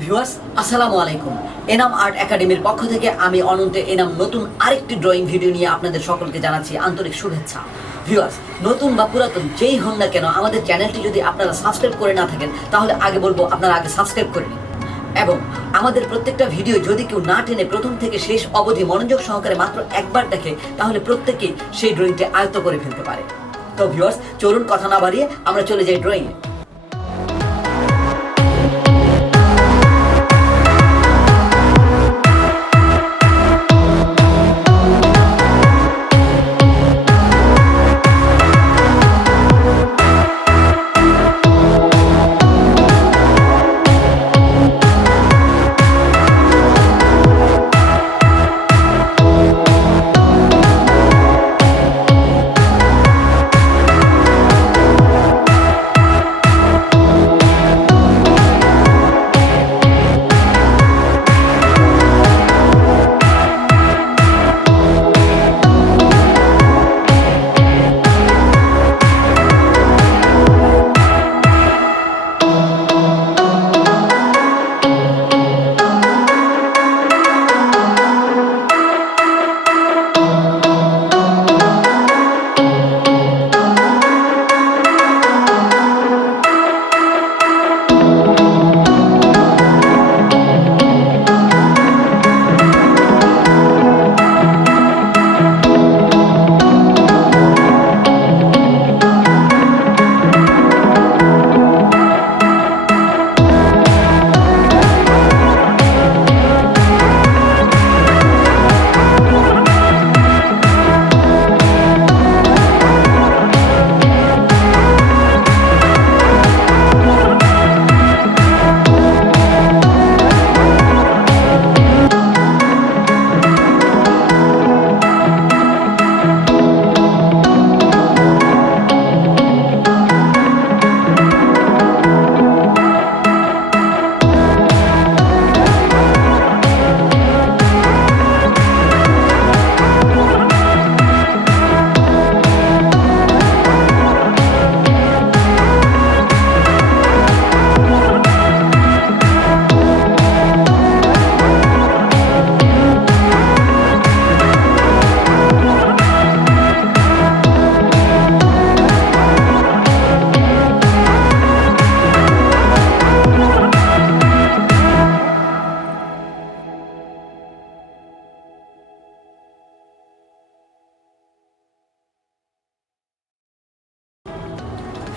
Viewers আসসালামু আলাইকুম। Enam art একাডেমির পক্ষ থেকে আমি অনন্ত এনাম নতুন আরেকটি ড্রয়িং ভিডিও নিয়ে আপনাদের সকলকে জানাচ্ছি আন্তরিক শুভেচ্ছা। ভিউয়ার্স, নতুন বা পুরাতন যেই হন না কেন আমাদের চ্যানেলটি যদি আপনারা সাবস্ক্রাইব করে না থাকেন তাহলে আগে বলবো আপনারা আগে সাবস্ক্রাইব করে নিন, এবং আমাদের প্রত্যেকটা ভিডিও যদি কেউ না টেনে প্রথম থেকে শেষ অবধি মনোযোগ সহকারে মাত্র একবার দেখে তাহলে প্রত্যেকেই সেই ড্রয়িংটি আয়ত্ত করে ফেলতে পারে। তো ভিউয়ার্স, চলুন কথা না বাড়িয়ে আমরা চলে যাই ড্রয়িংয়ে।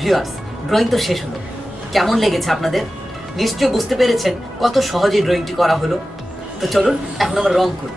ভিউয়ার্স, ড্রয়িং তো শেষ হলো। কেমন লেগেছে আপনাদের? নিশ্চয়ই বুঝতে পেরেছেন কত সহজে ড্রয়িংটি করা হলো। তো চলুন এখন আমরা রং করি।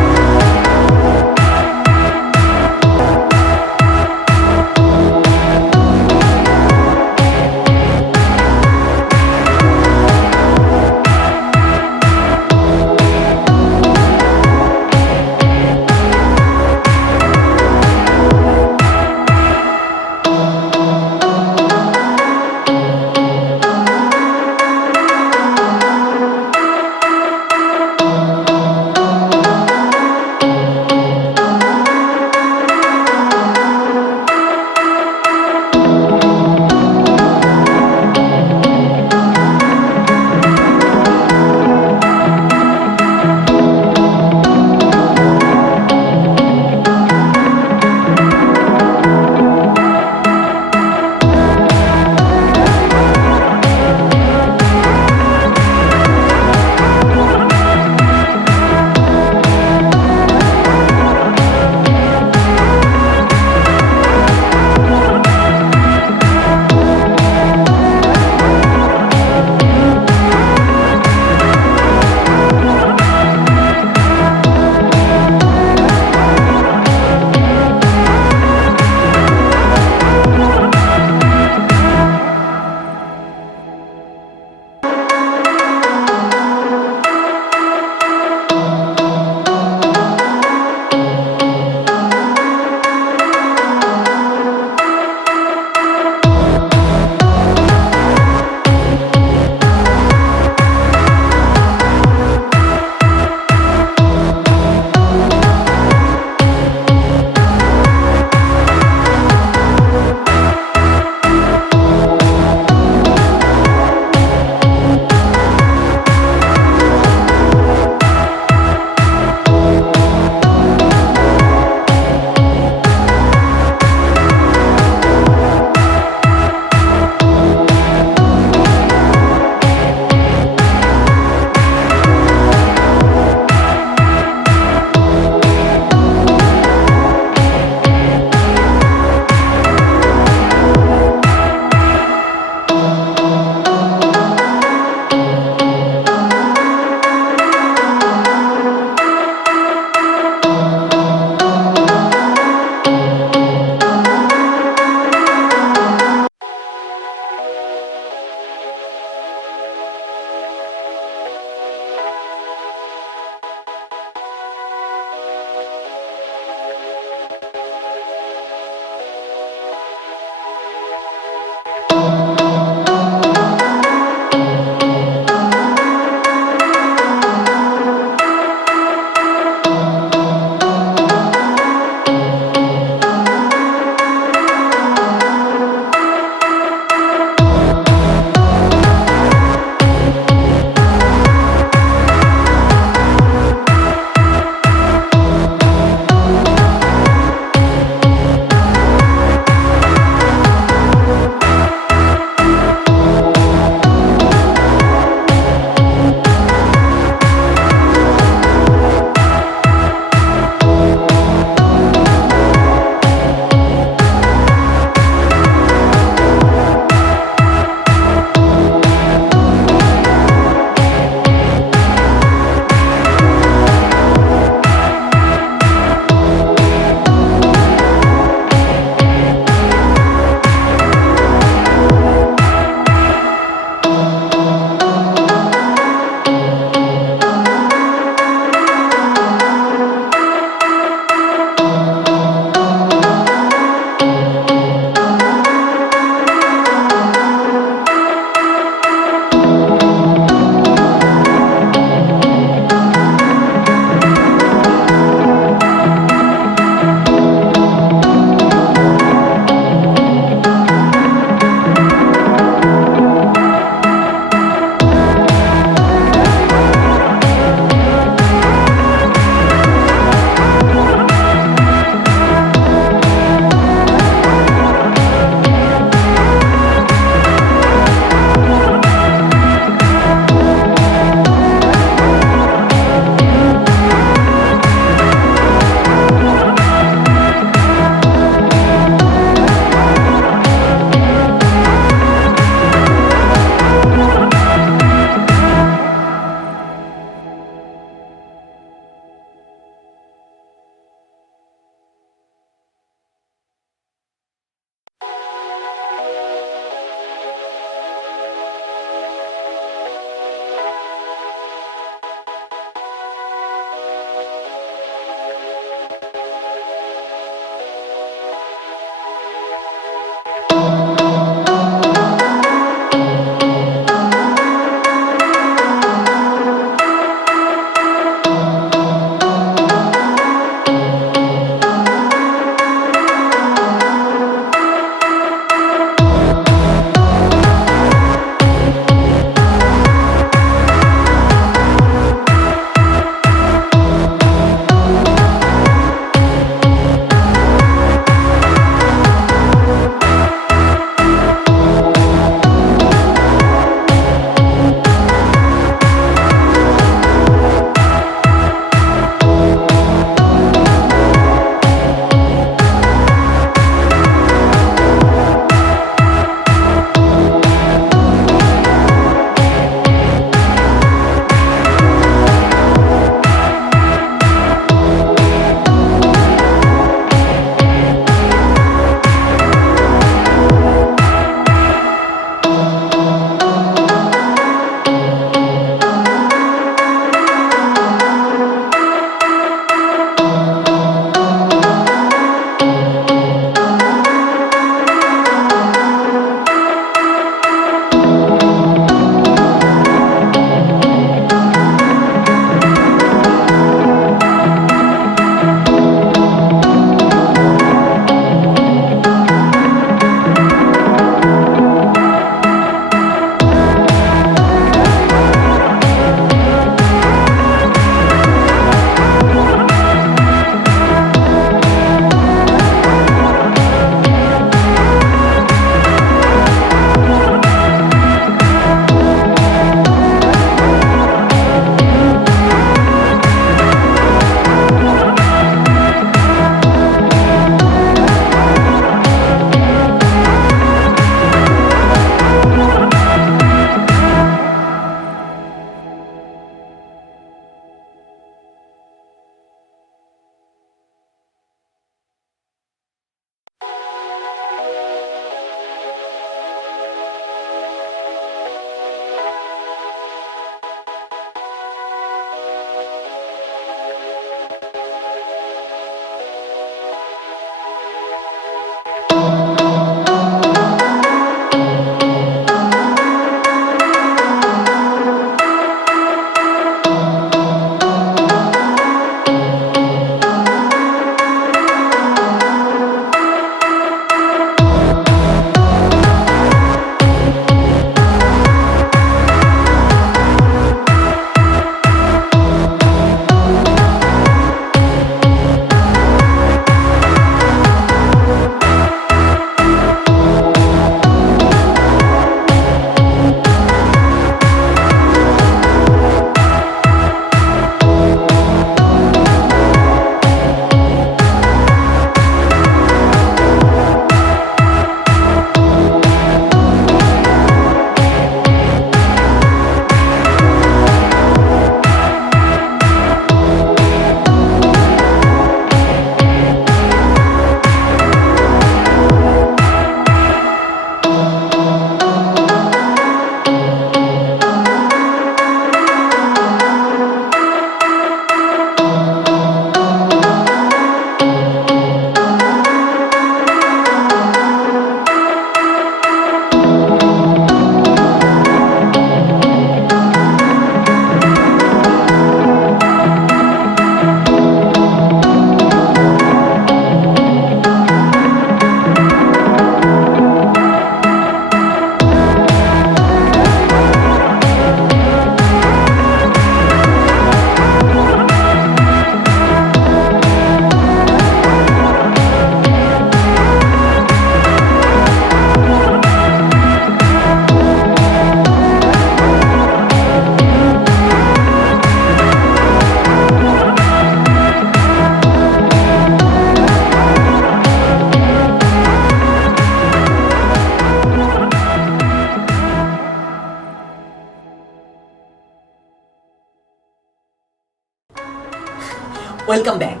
Welcome back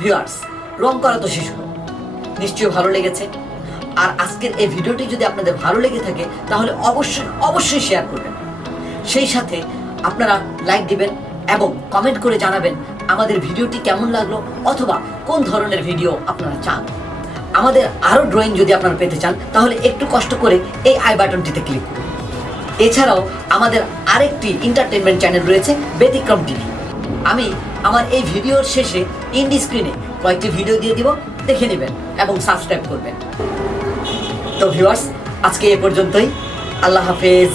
viewers. রং করা তো শেষ হলো, নিশ্চয়ই ভালো লেগেছে। আর আজকের এই ভিডিওটি যদি আপনাদের ভালো লেগে থাকে তাহলে অবশ্যই শেয়ার করবেন। সেই সাথে আপনারা লাইক দিবেন এবং কমেন্ট করে জানাবেন আমাদের ভিডিওটি কেমন লাগলো অথবা কোন ধরনের ভিডিও আপনারা চান। আমাদের আরও ড্রয়িং যদি আপনারা পেতে চান তাহলে একটু কষ্ট করে এই আই বাটনটিতে ক্লিক করুন। এছাড়াও আমাদের আরেকটি এন্টারটেনমেন্ট চ্যানেল রয়েছে ব্যতিক্রম টিভি। আমি আমার এই ভিডিওর শেষে ইন্ডি স্ক্রিনে কয়েকটি ভিডিও দিয়ে দিব, দেখে নেবেন এবং সাবস্ক্রাইব করবেন। তো ভিউয়ার্স, আজকে এ পর্যন্তই। আল্লাহ হাফেজ।